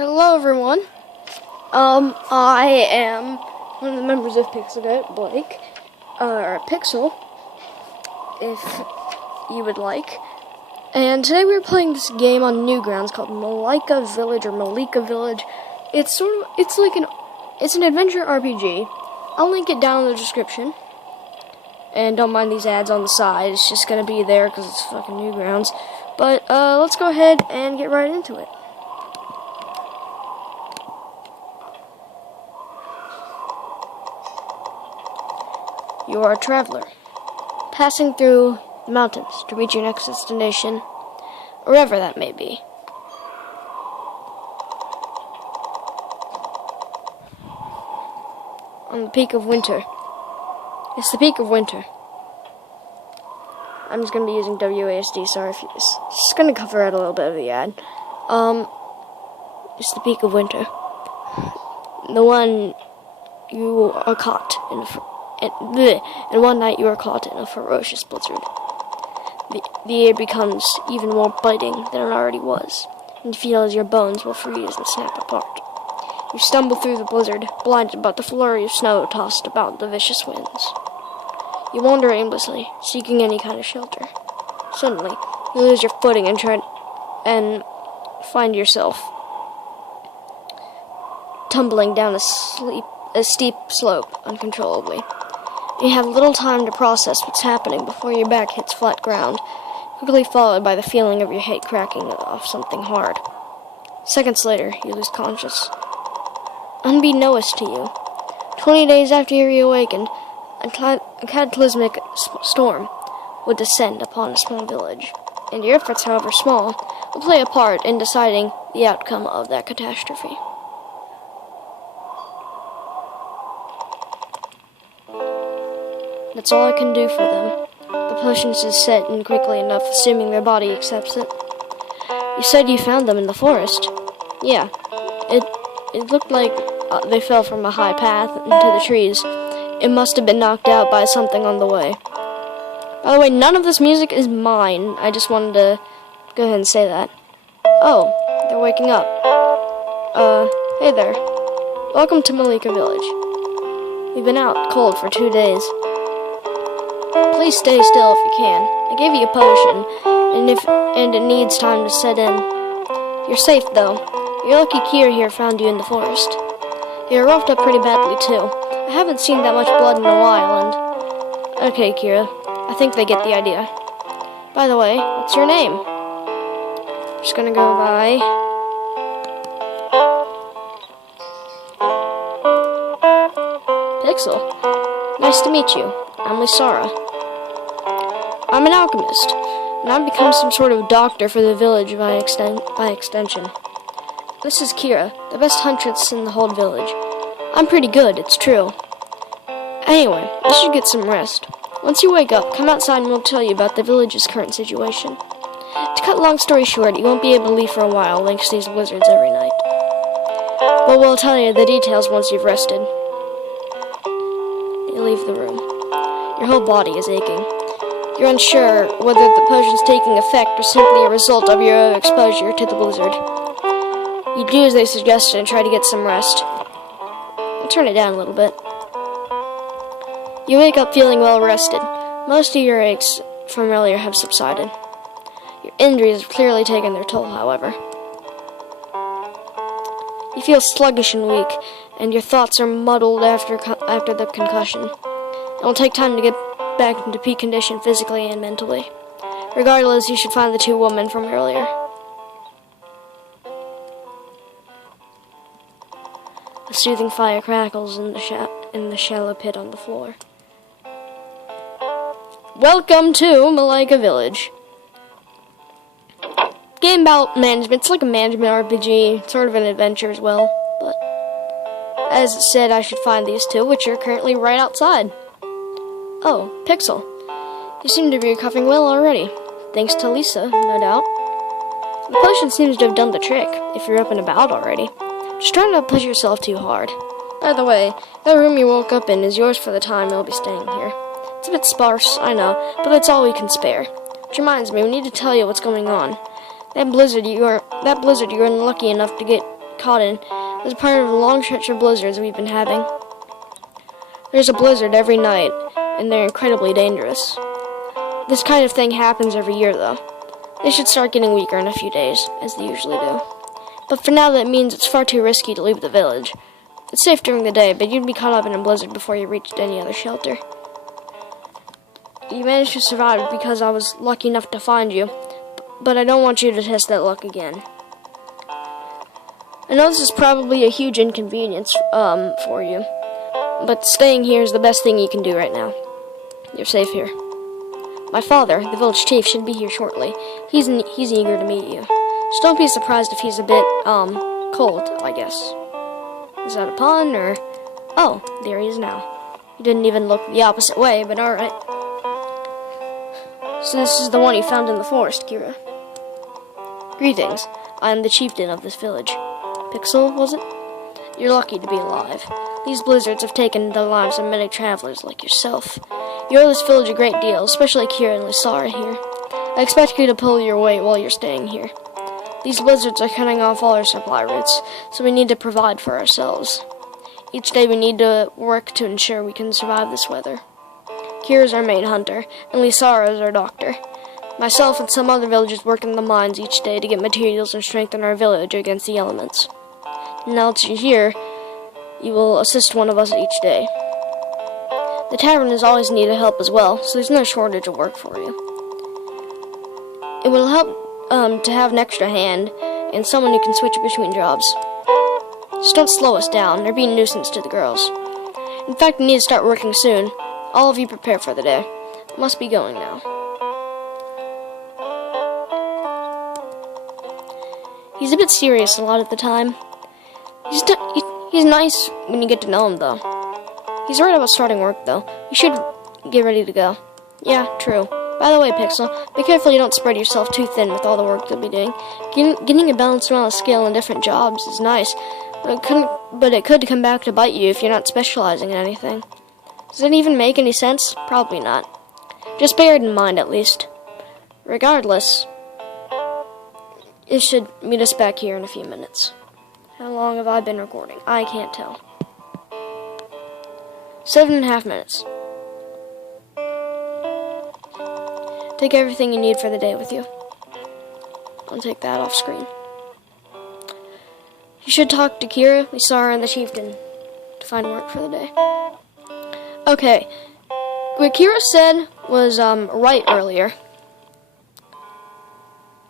Hello everyone. I am one of the members of Pixel, Blake, or Pixel, if you would like. And today we're playing this game on Newgrounds called Millika Village or Millika Village. It's an adventure RPG. I'll link it down in the description. And don't mind these ads on the side. It's just gonna be there because it's fucking Newgrounds. But let's go ahead and get right into it. You are a traveler, passing through the mountains to reach your next destination, wherever that may be. On the peak of winter. It's the peak of winter. I'm just going to be using WASD, sorry if it's just going to cover out a little bit of the ad. It's the peak of winter. The one you are caught in and one night you are caught in a ferocious blizzard. The air becomes even more biting than it already was, and you feel as your bones will freeze and snap apart. You stumble through the blizzard, blinded by the flurry of snow tossed about the vicious winds. You wander aimlessly, seeking any kind of shelter. Suddenly, you lose your footing and find yourself tumbling down a steep slope uncontrollably. You have little time to process what's happening before your back hits flat ground, quickly followed by the feeling of your head cracking off something hard. Seconds later, you lose consciousness. Unbeknownst to you, 20 days after you reawakened, a cataclysmic storm would descend upon a small village, and your efforts, however small, will play a part in deciding the outcome of that catastrophe. That's all I can do for them. The potion is set in quickly enough, assuming their body accepts it. You said you found them in the forest. Yeah, it looked like they fell from a high path into the trees. It must have been knocked out by something on the way. By the way, none of this music is mine. I just wanted to go ahead and say that. Oh, they're waking up. Hey there. Welcome to Millika Village. We've been out cold for 2 days. Please stay still if you can. I gave you a potion, and it needs time to set in. You're safe, though. Your lucky Kira here found you in the forest. You're roughed up pretty badly, too. I haven't seen that much blood in a while, and... Okay, Kira. I think they get the idea. By the way, what's your name? I'm just gonna go by... Pixel. Nice to meet you. I'm Lysara. I'm an alchemist, and I've become some sort of doctor for the village by extension. This is Kira, the best huntress in the whole village. I'm pretty good, it's true. Anyway, you should get some rest. Once you wake up, come outside and we'll tell you about the village's current situation. To cut a long story short, you won't be able to leave for a while thanks to these blizzards every night. But we'll tell you the details once you've rested. You leave the room. Your whole body is aching. You're unsure whether the potion's taking effect or simply a result of your exposure to the blizzard. You do as they suggested and try to get some rest. Turn it down a little bit. You wake up feeling well rested. Most of your aches from earlier have subsided. Your injuries have clearly taken their toll, however. You feel sluggish and weak, and your thoughts are muddled after the concussion. It will take time to get back into peak condition physically and mentally. Regardless, you should find the two women from earlier. A soothing fire crackles in the shallow pit on the floor. Welcome to Millika Village. Game about management. It's like a management RPG, sort of an adventure as well. But as it said, I should find these two, which are currently right outside. Oh, Pixel. You seem to be recovering well already. Thanks to Lisa, no doubt. The potion seems to have done the trick, if you're up and about already. Just try not to push yourself too hard. By the way, that room you woke up in is yours for the time you'll be staying here. It's a bit sparse, I know, but that's all we can spare. Which reminds me, we need to tell you what's going on. That blizzard you were unlucky enough to get caught in was part of a long stretch of blizzards we've been having. There's a blizzard every night, and they're incredibly dangerous. This kind of thing happens every year, though. They should start getting weaker in a few days, as they usually do. But for now, that means it's far too risky to leave the village. It's safe during the day, but you'd be caught up in a blizzard before you reached any other shelter. You managed to survive because I was lucky enough to find you, but I don't want you to test that luck again. I know this is probably a huge inconvenience for you, but staying here is the best thing you can do right now. You're safe here. My father, the village chief, should be here shortly. He's eager to meet you. Just don't be surprised if he's a bit, cold, I guess. Is that a pun, or... Oh, there he is now. He didn't even look the opposite way, but alright. So this is the one you found in the forest, Kira. Greetings. I am the chieftain of this village. Pixel, was it? You're lucky to be alive. These blizzards have taken the lives of many travelers like yourself. You owe this village a great deal, especially Kira and Lysara here. I expect you to pull your weight while you're staying here. These blizzards are cutting off all our supply routes, so we need to provide for ourselves. Each day we need to work to ensure we can survive this weather. Kira's our main hunter, and Lysara is our doctor. Myself and some other villagers work in the mines each day to get materials and strengthen our village against the elements. Now that you're here, you will assist one of us each day. The tavern has always needed help as well, so there's no shortage of work for you. It will help to have an extra hand and someone who can switch between jobs. Just don't slow us down or be a nuisance to the girls. In fact, we need to start working soon. All of you prepare for the day. I must be going now. He's a bit serious a lot of the time. He's nice when you get to know him, though. He's right about starting work, though. We should get ready to go. Yeah, true. By the way, Pixel, be careful you don't spread yourself too thin with all the work you'll be doing. Getting a balanced amount of skill in different jobs is nice, but it could come back to bite you if you're not specializing in anything. Does it even make any sense? Probably not. Just bear it in mind, at least. Regardless, it should meet us back here in a few minutes. How long have I been recording? I can't tell. 7.5 minutes. Take everything you need for the day with you. I'll take that off screen. You should talk to Kira, Lysara, and the chieftain to find work for the day. Okay. What Kira said was right earlier.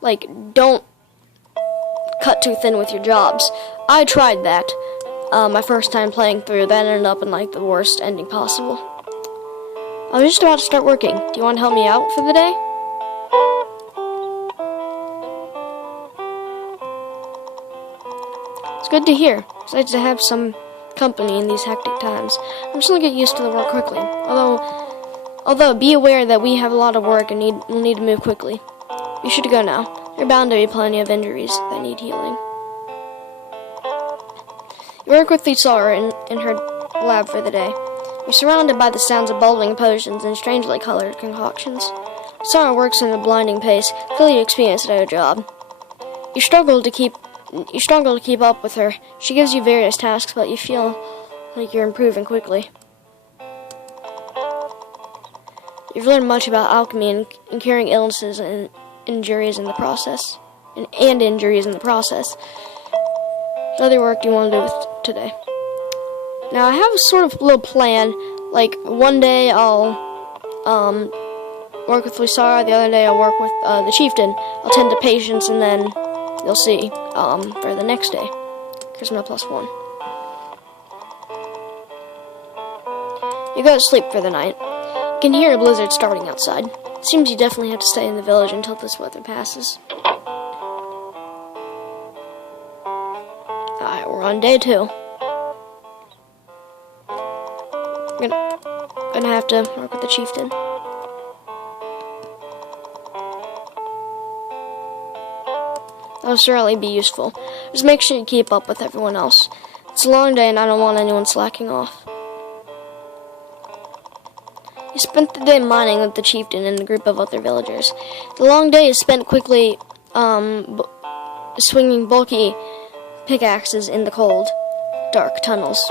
Like, don't cut too thin with your jobs. I tried that. My first time playing through, that ended up in like the worst ending possible. I was just about to start working. Do you want to help me out for the day? It's good to hear. It's nice to have some company in these hectic times. I'm just gonna get used to the work quickly. Although, be aware that we have a lot of work and we'll need to move quickly. You should go now. There are bound to be plenty of injuries that need healing. You work with Lysara in her lab for the day. You're surrounded by the sounds of bubbling potions and strangely colored concoctions. Lysara works at a blinding pace, clearly experienced at her job. You struggle to keep up with her. She gives you various tasks, but you feel like you're improving quickly. You've learned much about alchemy and curing illnesses and injuries in the process. And injuries in the process. What other work do you want to do with today? Now, I have a sort of little plan. Like, one day I'll work with Lysara, the other day I'll work with the chieftain. I'll tend to patients, and then you'll see for the next day. Here's my +1. You go to sleep for the night. You can hear a blizzard starting outside. Seems you definitely have to stay in the village until this weather passes. Alright, we're on day 2. Gonna have to work with the chieftain. That'll certainly be useful. Just make sure you keep up with everyone else. It's a long day and I don't want anyone slacking off. You spent the day mining with the chieftain and a group of other villagers. The long day is spent quickly swinging bulky pickaxes in the cold, dark tunnels.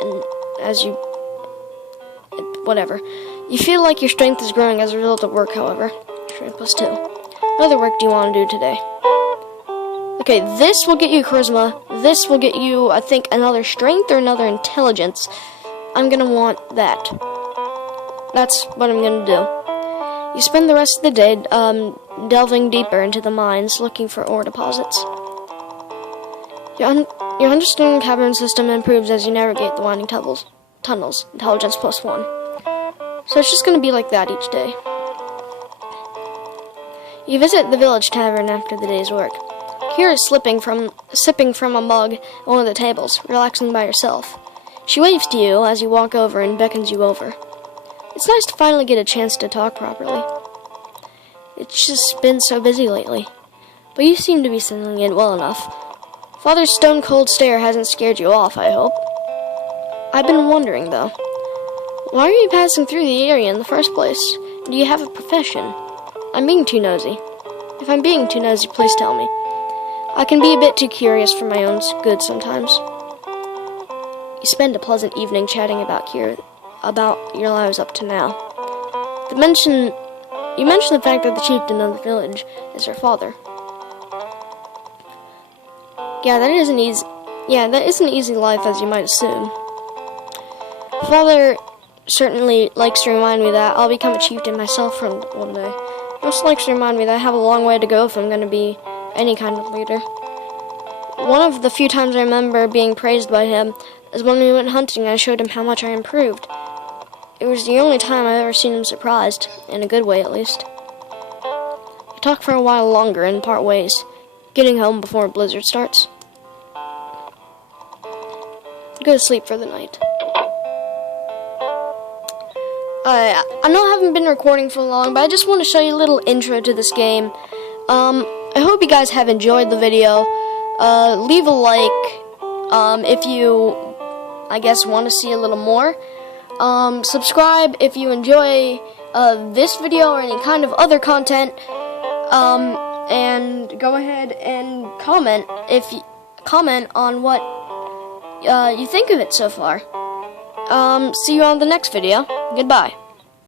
And as you... whatever. You feel like your strength is growing as a result of work, however. Strength plus 2. What other work do you want to do today? Okay, this will get you charisma. This will get you, I think, another strength or another intelligence. I'm gonna want that. That's what I'm gonna do. You spend the rest of the day delving deeper into the mines, looking for ore deposits. Your understanding of the cavern system improves as you navigate the winding tunnels. Intelligence plus 1. So it's just gonna be like that each day. You visit the village tavern after the day's work. Kira is sipping from a mug at one of the tables, relaxing by herself. She waves to you as you walk over and beckons you over. It's nice to finally get a chance to talk properly. It's just been so busy lately. But you seem to be settling in well enough. Father's stone-cold stare hasn't scared you off, I hope. I've been wondering, though. Why are you passing through the area in the first place? Do you have a profession? I'm being too nosy. If I'm being too nosy, please tell me. I can be a bit too curious for my own good sometimes. You spend a pleasant evening chatting about your lives up to now. You mention the fact that the chieftain of the village is her father. Yeah, that isn't an easy life as you might assume. Father certainly likes to remind me that I'll become a chieftain myself one day. He also likes to remind me that I have a long way to go if I'm going to be any kind of leader. One of the few times I remember being praised by him is when we went hunting and I showed him how much I improved. It was the only time I've ever seen him surprised, in a good way at least. We talk for a while longer and part ways, getting home before a blizzard starts. Go to sleep for the night. I know I haven't been recording for long, but I just want to show you a little intro to this game. I hope you guys have enjoyed the video. Leave a like if you, I guess, want to see a little more. Subscribe if you enjoy this video or any kind of other content. And go ahead and comment on what you think of it so far. See you on the next video. Goodbye.